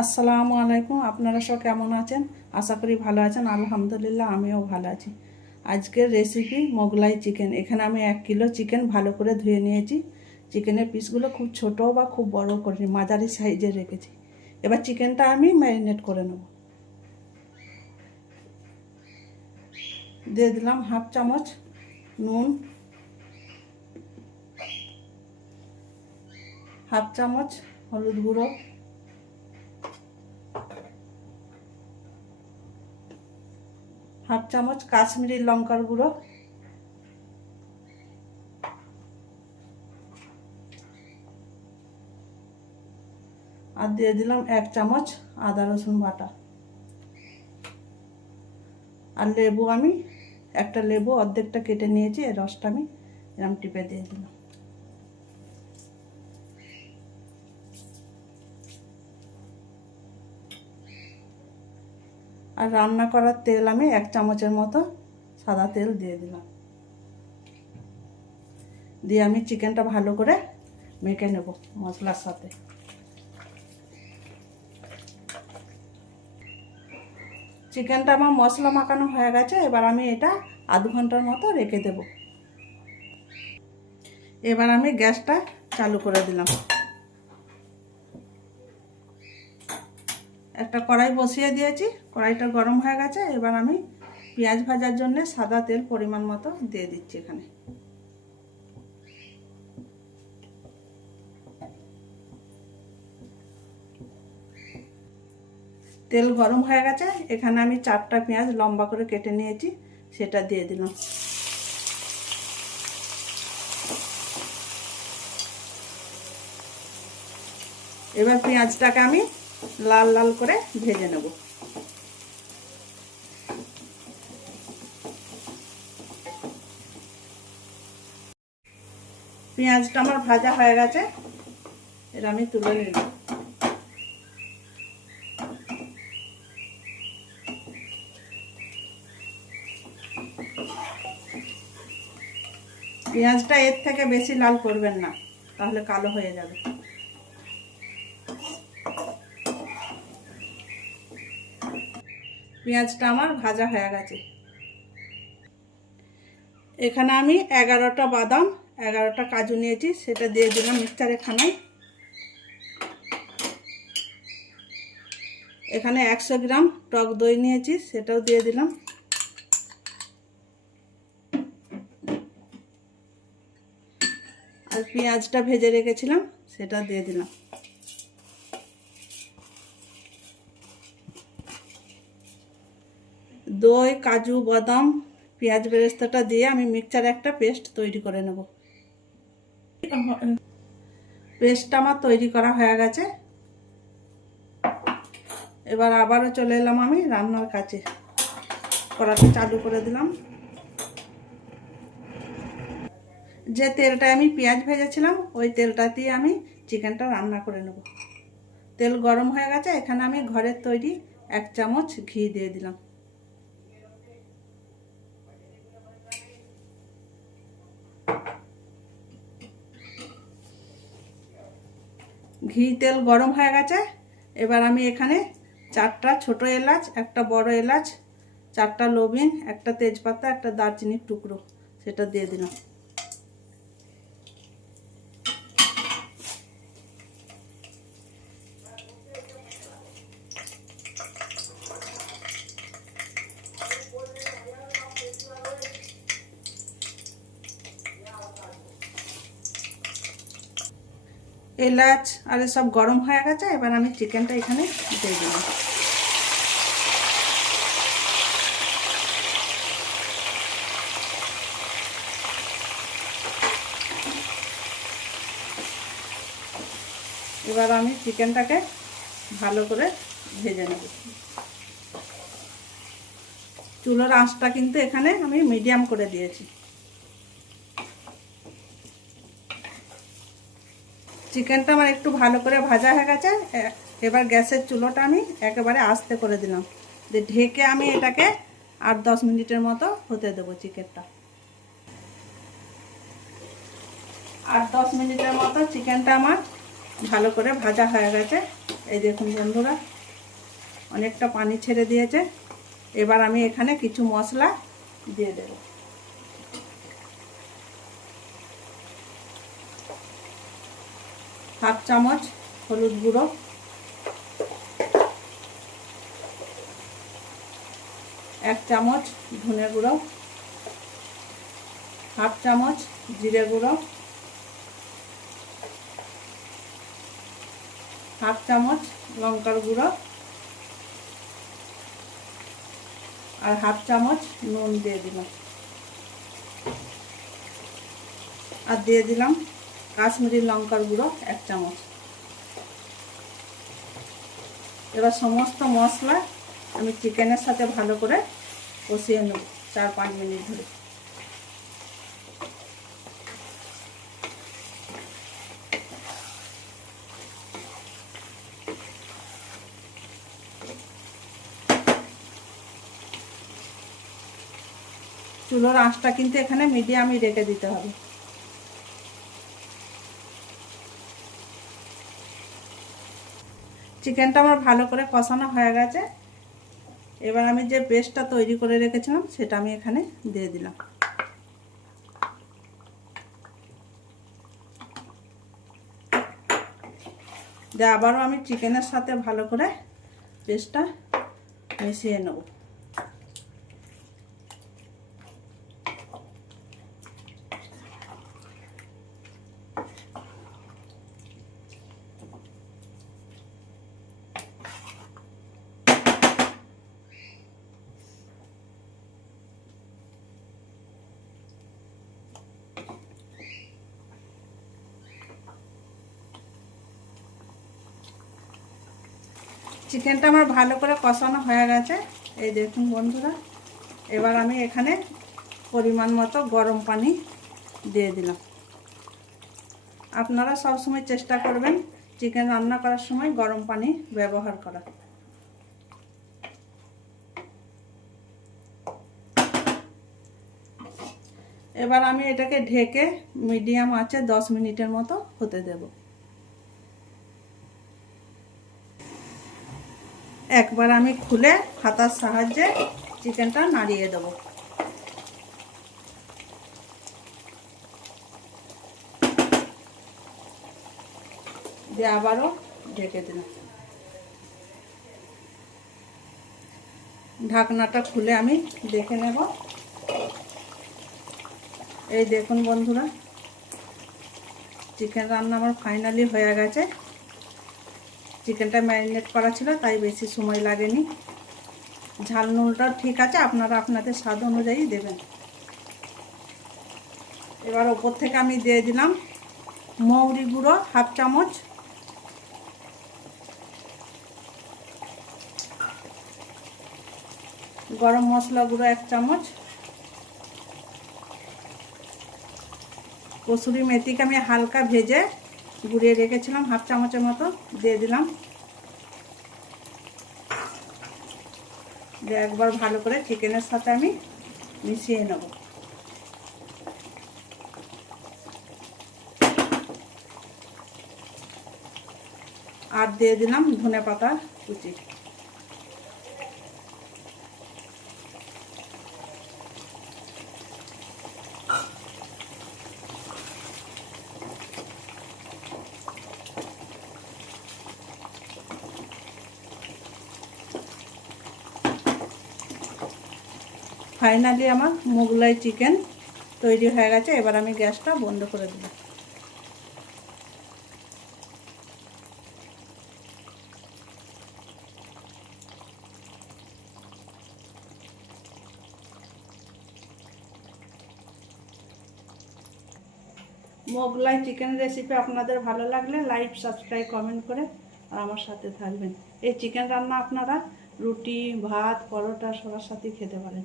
আসসালামু আলাইকুম। আপনারা সব কেমন আছেন? আশা করি ভালো আছেন। আলহামদুলিল্লাহ আমিও ভালো আছি। আজকের রেসিপি মোগলাই চিকেন। এখানে আমি 1 কিলো চিকেন ভালো করে ধুয়ে নিয়েছি। চিকেনের পিসগুলো খুব ছোট বা খুব বড় করিনি, মাঝারি সাইজে রেখেছি। এবার চিকেনটা আমি ম্যারিনেট করে নেব। দিয়ে দিলাম 1/2 চামচ নুন, 1/2 চামচ হলুদ গুঁড়ো, 1/2 চামচ কাশ্মীরি লঙ্কার গুঁড়ো, আর দিয়ে দিলাম 1 চামচ আদা রসুন বাটা। আর লেবু আমি একটা লেবু অর্ধেকটা কেটে নিয়েছি, এর রসটা আমি এরকম টিপে দিয়ে দিলাম। আর রান্না করার তেল আমি 1 চামচের মতো সাদা তেল দিয়ে দিলাম। দিয়ে আমি চিকেনটা ভালো করে মেখে নেব মশলার সাথে। চিকেনটা আমার মশলা মাখানো হয়ে গেছে। এবার আমি এটা আধ ঘন্টার মতো রেখে দেব। এবার আমি গ্যাসটা চালু করে দিলাম। একটা কড়াই বসিয়ে দিয়েছি, কড়াইটা গরম হয়ে গেছে। এবার আমি পেঁয়াজ ভাজার জন্য সাদা তেল পরিমাণ মতো দিয়ে দিচ্ছি এখানে। তেল গরম হয়ে গেছে, এখানে আমি 4টা পেঁয়াজ লম্বা করে কেটে নিয়েছি, সেটা দিয়ে দিলাম। এবার পেঁয়াজটাকে আমি লাল লাল করে ভেজে নেব। পেঁয়াজটা আমার ভাজা হয়ে গেছে, এর আমি তুলে নিব। পেঁয়াজটা এর থেকে বেশি লাল করবেন না, তাহলে কালো হয়ে যাবে। পেঁয়াজটা আমার ভাজা হয়ে গেছে। এখানে আমি 11টা বাদাম 11টা কাজু নিয়েছি, সেটা দিয়ে দিলাম মিক্সচারে খানায়। এখানে 100 গ্রাম টক দই নিয়েছি, সেটাও দিয়ে দিলাম। আর পেঁয়াজটা ভেজে রেখেছিলাম সেটা দিয়ে দিলাম। দই, কাজু, বাদাম, পেঁয়াজ বেরেস্তাটা দিয়ে আমি মিক্সচারে একটা পেস্ট তৈরি করে নেব। পেস্টটা আমার তৈরি করা হয়ে গেছে। এবার আবারও চলে এলাম আমি রান্নার কাছে। কড়াটা চালু করে দিলাম। যে তেলটা আমি পেঁয়াজ ভেজেছিলাম ওই তেলটা দিয়ে আমি চিকেনটা রান্না করে নেব। তেল গরম হয়ে গেছে, এখানে আমি ঘরের তৈরি 1 চামচ ঘি দিয়ে দিলাম। ঘি তেল গরম হয়ে গেছে। এবার আমি এখানে 4টা ছোট এলাচ, একটা বড় এলাচ, 4টা লবঙ্গ, একটা তেজপাতা, একটা দারচিনির টুকরো, সেটা দিয়ে দিলাম। এলাচ আর সব গরম হয়ে গেছে। এবার আমি চিকেনটা এখানে দিয়ে দিলাম। এবার আমি চিকেনটাকে ভালো করে ভেজে নেব। চুলার আঁচটা কিন্তু এখানে আমি মিডিয়াম করে দিয়েছি। চিকেনটা আমার একটু ভালো করে ভাজা হয়ে গেছে। এবার গ্যাসের চুলোটা আমি একেবারে আস্তে করে দিলাম। দিয়ে ঢেকে আমি এটাকে 8-10 মিনিটের মতো হতে দেবো চিকেনটা। 8-10 মিনিটের মতো চিকেনটা আমার ভালো করে ভাজা হয়ে গেছে। এই দেখুন বন্ধুরা, অনেকটা পানি ছেড়ে দিয়েছে। এবার আমি এখানে কিছু মশলা দিয়ে দেব। হাফ চামচ হলুদ গুঁড়ো, এক চামচ ধনে গুঁড়ো, হাফ চামচ জিরে গুঁড়ো, হাফ চামচ লঙ্কার গুঁড়ো আর হাফ চামচ নুন দিয়ে দিলাম। আর দিয়ে দিলাম কাশ্মীরি লঙ্কার গুঁড়ো 1 চামচ। এবার সমস্ত মশলা আমি চিকেনের সাথে ভালো করে কষিয়ে নেব 4-5 মিনিট ধরে। চুলোর আঁচটা কিন্তু এখানে মিডিয়ামই রেখে দিতে হবে। চিকেনটা আমার ভালো করে কষানো হয়ে গেছে। এবার আমি যে পেস্টটা তৈরি করে রেখেছিলাম সেটা আমি এখানে দিয়ে দিলাম। দিয়ে আবারও আমি চিকেনের সাথে ভালো করে পেস্টটা মিশিয়ে নেব। চিকেনটা আমার ভালো করে কষানো হয়ে গেছে। এই দেখুন বন্ধুরা, এবার আমি এখানে পরিমাণ মতো গরম পানি দিয়ে দিলাম। আপনারা সব সময় চেষ্টা করবেন চিকেন রান্না করার সময় গরম পানি ব্যবহার করা। এবার আমি এটাকে ঢেকে মিডিয়াম আঁচে 10 মিনিটের মতো হতে দেব। একবার আমি খুলে হাতার সাহায্যে চিকেনটা নাড়িয়ে দেব। দিয়ে আবারও ঢেকে দিলাম। ঢাকনাটা খুলে আমি দেখে নেব। এই দেখুন বন্ধুরা, চিকেন রান্না আমার ফাইনালি হয়ে গেছে। চিকেনটা ম্যারিনেট করা ছিল তাই বেশি সময় লাগেনি। ঝাল নুনটাও ঠিক আছে, আপনারা আপনাদের স্বাদ অনুযায়ী দেবেন। এবার ওপর থেকে আমি দিয়ে দিলাম মৌরি গুঁড়ো হাফ চামচ, গরম মশলা গুঁড়ো 1 চামচ, কসুরি মেথিকে আমি হালকা ভেজে গুঁড়িয়ে রেখেছিলাম হাফ চামচের মতো দিয়ে দিলাম। দিয়ে একবার ভালো করে চিকেনের সাথে আমি মিশিয়ে নেব। আর দিয়ে দিলাম ধনেপাতা কুচি। ফাইনালি আমার মোগলাই চিকেন তৈরি হয়ে গেছে। এবার আমি গ্যাসটা বন্ধ করে দেব। মোগলাই চিকেন রেসিপি আপনাদের ভালো লাগলে লাইক, সাবস্ক্রাইব, কমেন্ট করে আর আমার সাথে থাকবেন। এই চিকেন রান্না আপনারা রুটি, ভাত, পরোটা সবার সাথে খেতে পারেন।